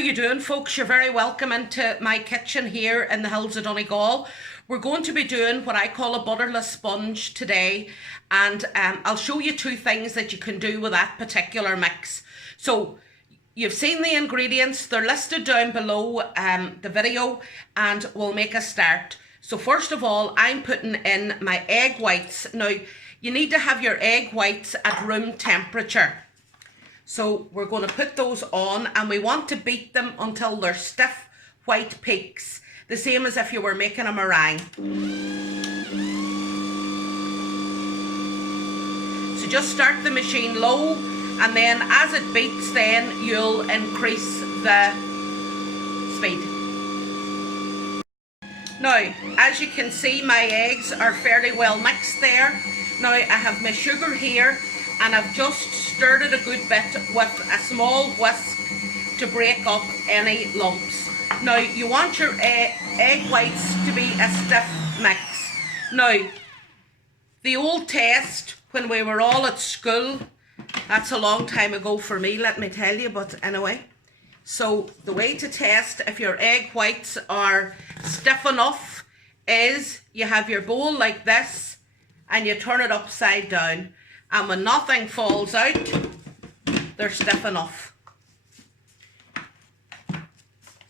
are you doing, folks? You're very welcome into my kitchen here in the hills of Donegal. We're going to be doing what I call a butterless sponge today, and I'll show you two things that you can do with that particular mix. So you've seen the ingredients, they're listed down below the video, and we'll make a start. So first of all, I'm putting in my egg whites. Now, you need to have your egg whites at room temperature. So we're going to put those on, and we want to beat them until they're stiff white peaks, the same as if you were making a meringue. So just start the machine low, and then as it beats, then you'll increase the speed. Now, as you can see, my eggs are fairly well mixed there. Now I have my sugar here, and I've just stirred it a good bit with a small whisk to break up any lumps. Now you want your egg whites to be a stiff mix. Now, the old test when we were all at school, that's a long time ago for me, let me tell you, but anyway. So the way to test if your egg whites are stiff enough is you have your bowl like this and you turn it upside down. And when nothing falls out, they're stiff enough.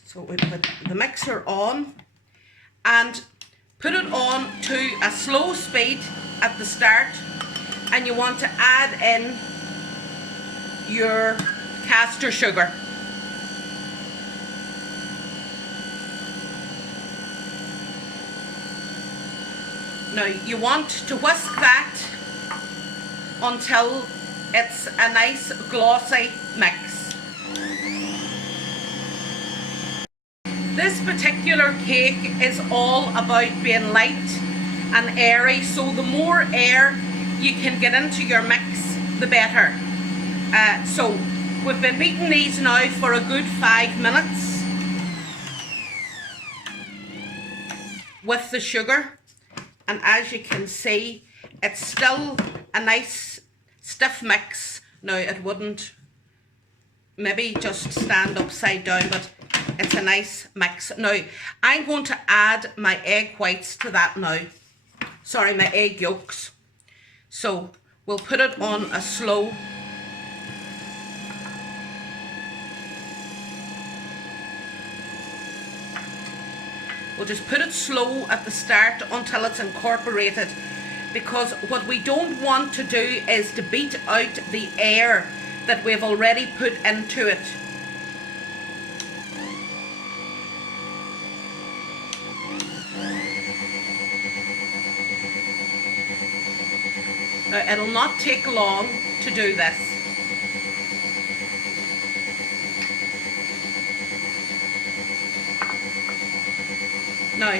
So we put the mixer on and put it on to a slow speed at the start, and you want to add in your caster sugar. Now you want to whisk that until it's a nice glossy mix. This particular cake is all about being light and airy, so the more air you can get into your mix, the better. So we've been beating these now for a good 5 minutes with the sugar, and as you can see, it's still a nice stiff mix. Now it wouldn't maybe just stand upside down, but it's a nice mix. Now I'm going to add my egg whites to that now. Sorry, my egg yolks. So we'll put it on a slow. We'll just put it slow at the start until it's incorporated, because what we don't want to do is to beat out the air that we've already put into it. Now, it'll not take long to do this. Now,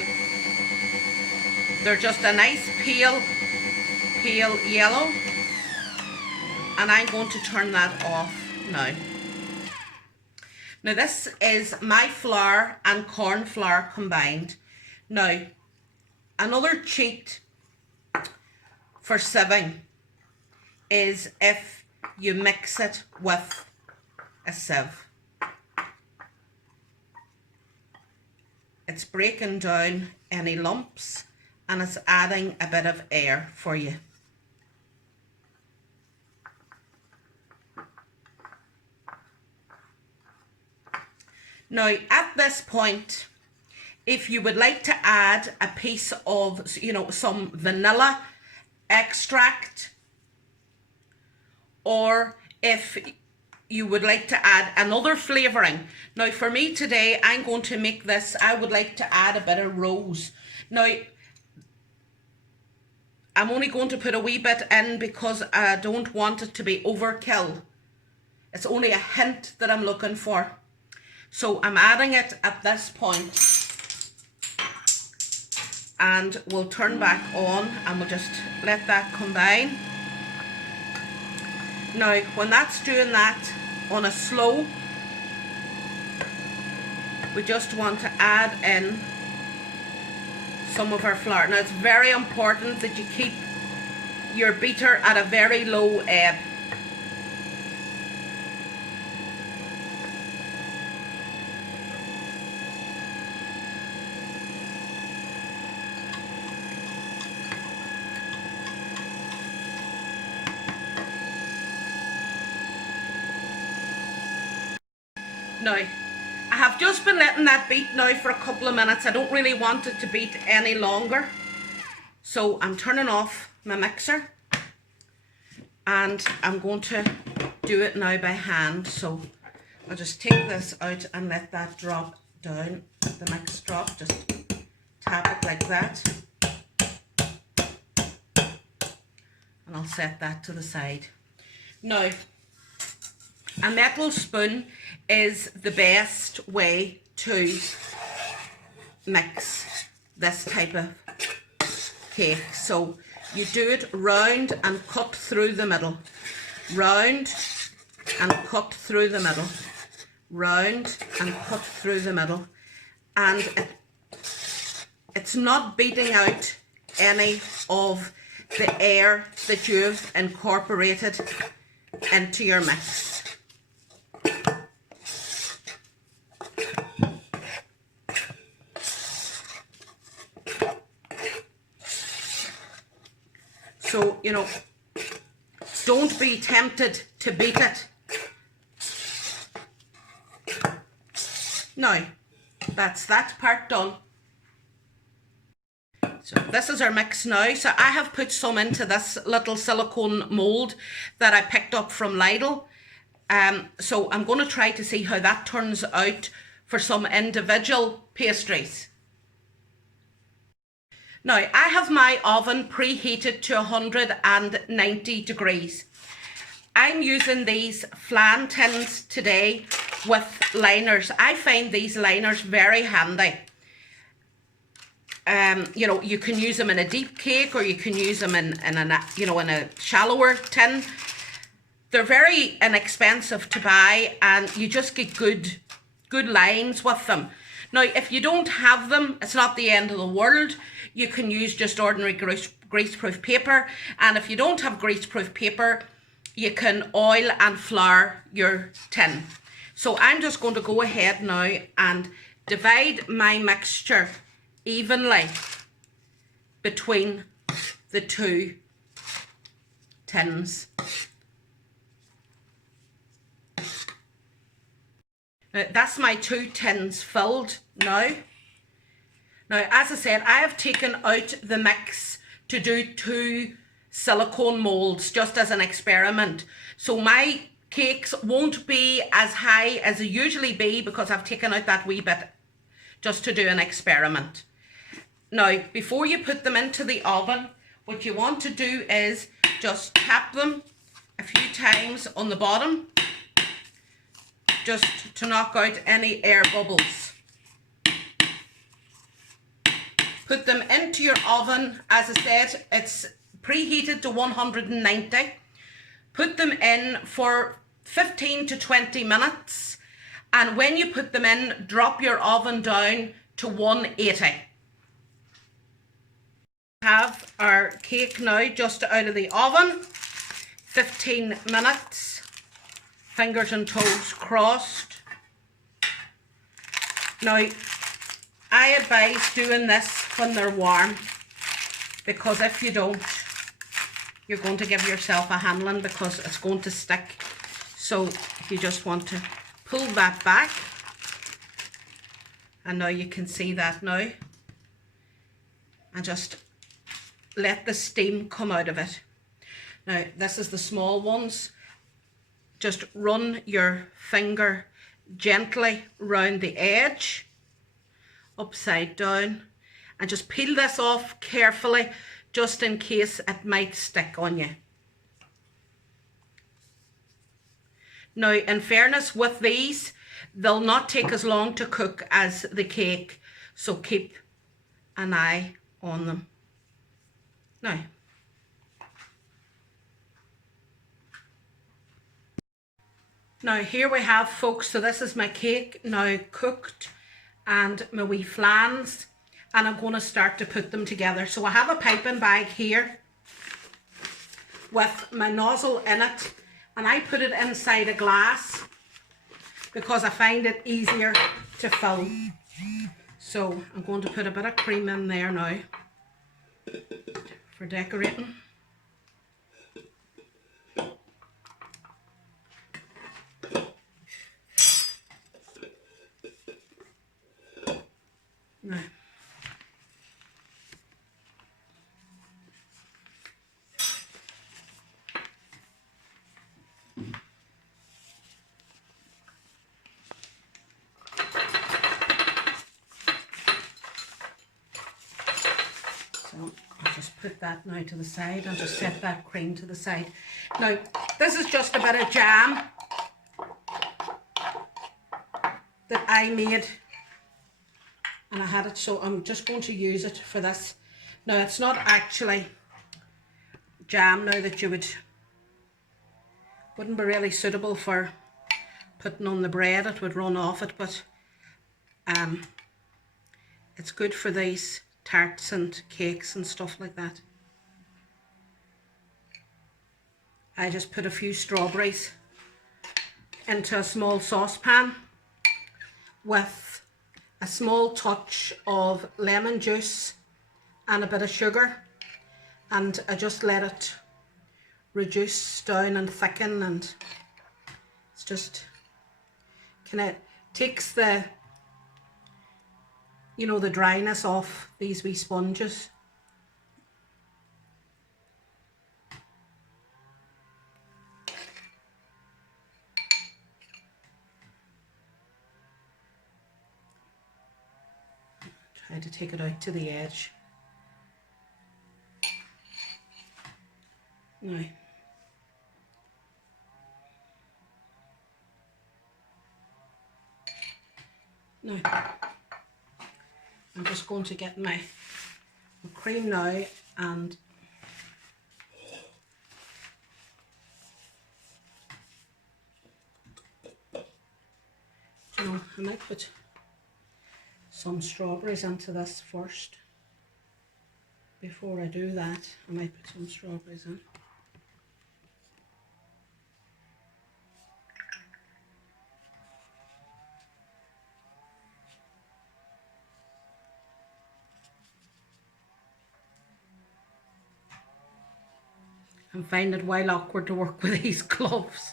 they're just a nice pale yellow, and I'm going to turn that off now. Now this is my flour and corn flour combined. Now, another cheat for sieving is if you mix it with a sieve. It's breaking down any lumps, and it's adding a bit of air for you. Now at this point, if you would like to add a piece of, some vanilla extract, or if you would like to add another flavouring. Now for me today, I'm going to make this, I would like to add a bit of rose. Now, I'm only going to put a wee bit in because I don't want it to be overkill. It's only a hint that I'm looking for. So I'm adding it at this point, and we'll turn back on and we'll just let that combine. Now, when that's doing that on a slow, we just want to add in some of our flour. Now, it's very important that you keep your beater at a very low ebb. Now, I have just been letting that beat now for a couple of minutes. I don't really want it to beat any longer. So I'm turning off my mixer and I'm going to do it now by hand. So I'll just take this out and let that drop down, the mix drop, just tap it like that. And I'll set that to the side. Now, a metal spoon is the best way to mix this type of cake. So you do it round and cut through the middle, round and cut through the middle, round and cut through the middle, and it's not beating out any of the air that you've incorporated into your mix. So, you know, don't be tempted to beat it. Now, that's that part done. So this is our mix now. So I have put some into this little silicone mold that I picked up from Lidl. So I'm going to try to see how that turns out for some individual pastries. Now, I have my oven preheated to 190 degrees. I'm using these flan tins today with liners. I find these liners very handy. You know, you can use them in a deep cake, or you can use them in a shallower tin. They're very inexpensive to buy, and you just get good lines with them. Now, if you don't have them, it's not the end of the world. You can use just ordinary greaseproof paper, and if you don't have greaseproof paper, you can oil and flour your tin. So I'm just going to go ahead now and divide my mixture evenly between the two tins. Now, that's my two tins filled now. Now, as I said, I have taken out the mix to do two silicone molds just as an experiment. So my cakes won't be as high as they usually be because I've taken out that wee bit just to do an experiment. Now, before you put them into the oven, what you want to do is just tap them a few times on the bottom, just to knock out any air bubbles. Put them into your oven. As I said, it's preheated to 190. Put them in for 15 to 20 minutes. And when you put them in, drop your oven down to 180. Have our cake now just out of the oven. 15 minutes. Fingers and toes crossed. Now, I advise doing this when they're warm, because if you don't, you're going to give yourself a handling because it's going to stick. So you just want to pull that back, and now you can see that now, and just let the steam come out of it. Now, this is the small ones. Just run your finger gently round the edge, upside down, and just peel this off carefully, just in case it might stick on you. Now, in fairness, with these, they'll not take as long to cook as the cake, so keep an eye on them. Now here we have, folks, so this is my cake now cooked, and my wee flans, and I'm going to start to put them together. So I have a piping bag here with my nozzle in it, and I put it inside a glass because I find it easier to fill. So I'm going to put a bit of cream in there now for decorating. So I'll just put that now to the side and just set that cream to the side. Now, this is just a bit of jam that I made, and I had it, so I'm just going to use it for this. Now, it's not actually jam now that you wouldn't be really suitable for putting on the bread. It would run off it, but it's good for these tarts and cakes and stuff like that. I just put a few strawberries into a small saucepan with a small touch of lemon juice and a bit of sugar, and I just let it reduce down and thicken, and it's just kind of takes the, you know, the dryness off these wee sponges. Try to take it out to the edge. Now, I'm just going to get my cream now, and you know, I might put some strawberries into this first. Before I do that, I might put some strawberries in. I'm finding it well awkward to work with these gloves.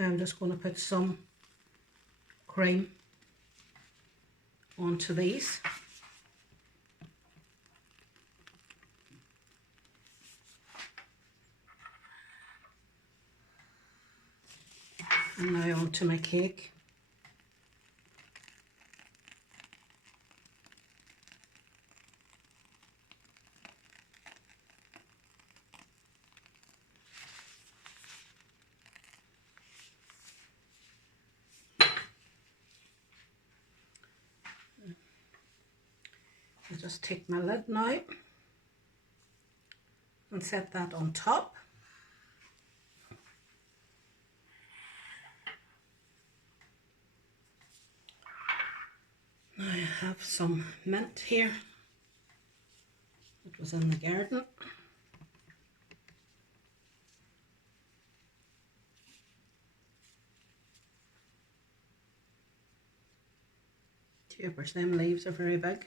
I'm just going to put some cream onto these. And now onto my cake. I'll just take my lid now and set that on top. Now I have some mint here. It was in the garden. Jeepers, them leaves are very big.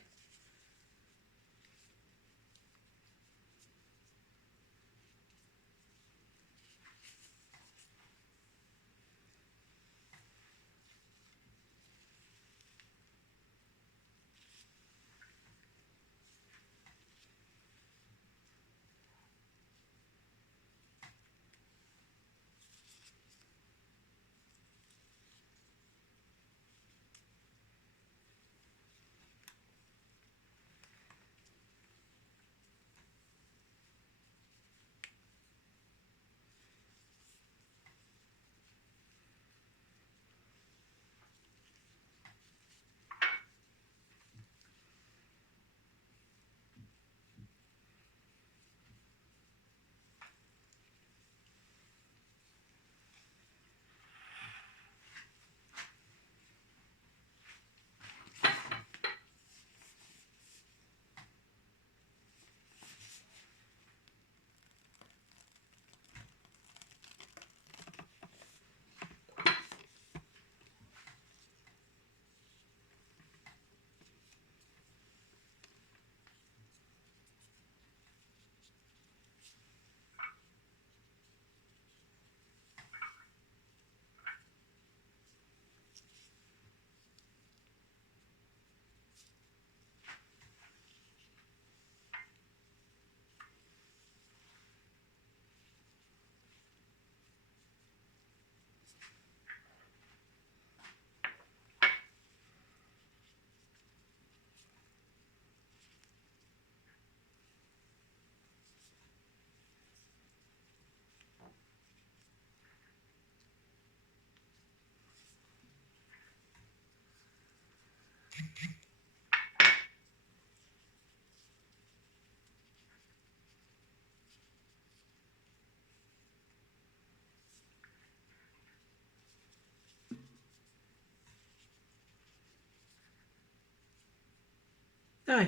Now,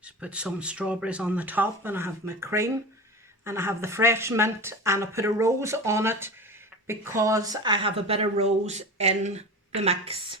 just put some strawberries on the top, and I have my cream, and I have the fresh mint, and I put a rose on it because I have a bit of rose in the mix.